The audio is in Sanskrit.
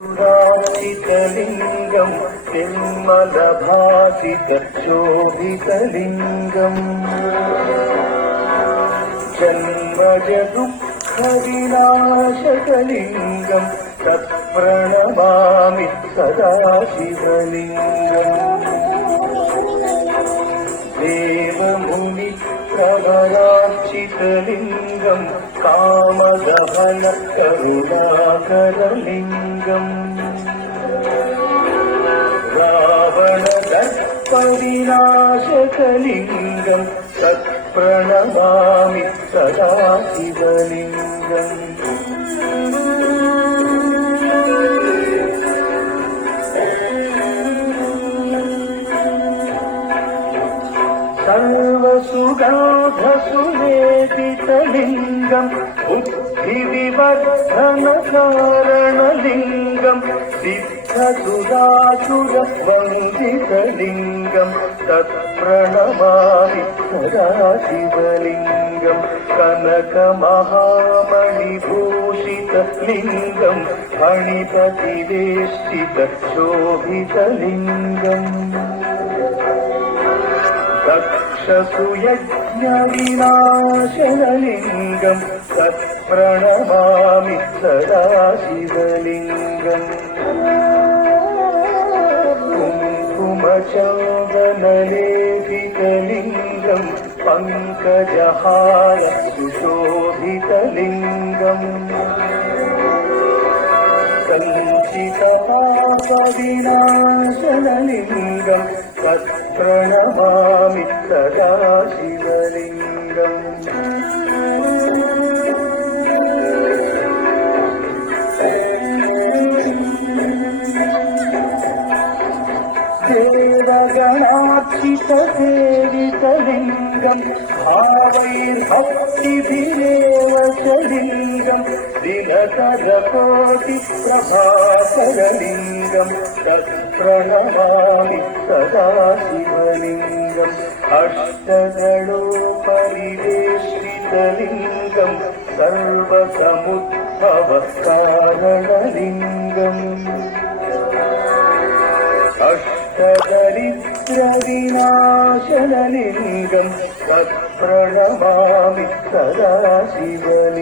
राचितलिङ्गं निर्मलभासितशोभितलिङ्गम् जन्मजदुःखविनाशकलिङ्गं तत्प्रणमामि सदा शिवलिङ्गम् देवमुनिप्रवरार्चितलिङ्गं कामदहनकरुणाकरलिङ्गम् रावणदर्पविनाशकलिङ्गं तत्प्रणमामि सदा शिवलिङ्गम् सर्वसुगन्धसुलेपितलिङ्गं बुद्धिविवर्धनकारणलिङ्गं सिद्धसुधासुरवन्दितलिङ्गं तत्प्रणमामि सदा शिवलिङ्गं कनकमहामणिभूषितलिङ्गं फणिपतिवेष्टितशोभितलिङ्गम् दक्षसुयज्ञविनाशनलिङ्गं तत्प्रणमामि सदा शिवलिङ्गम् कुङ्कुमचन्दनलेपितलिङ्गं पङ्कजहार सुशोभितलिङ्गम् कञ्चितपापविनाशनलिङ्गं तत्प्रणमामि सदा शिवलिङ्गम् देवगणार्चितसेवितलिङ्गं भावैर्भक्तिभिरेव च लिङ्गं दिनकरकोटिप्रभाकरलिङ्गं तत्प्रणमामि सदा शिवलिङ्गम् अष्टगणोपरिवेष्टितलिङ्गं सर्वसमुद्भवकारणलिङ्गम् अष्टदरिद्रविनाशनलिङ्गं तत्प्रणमामि सदा शिवलिङ्गम्।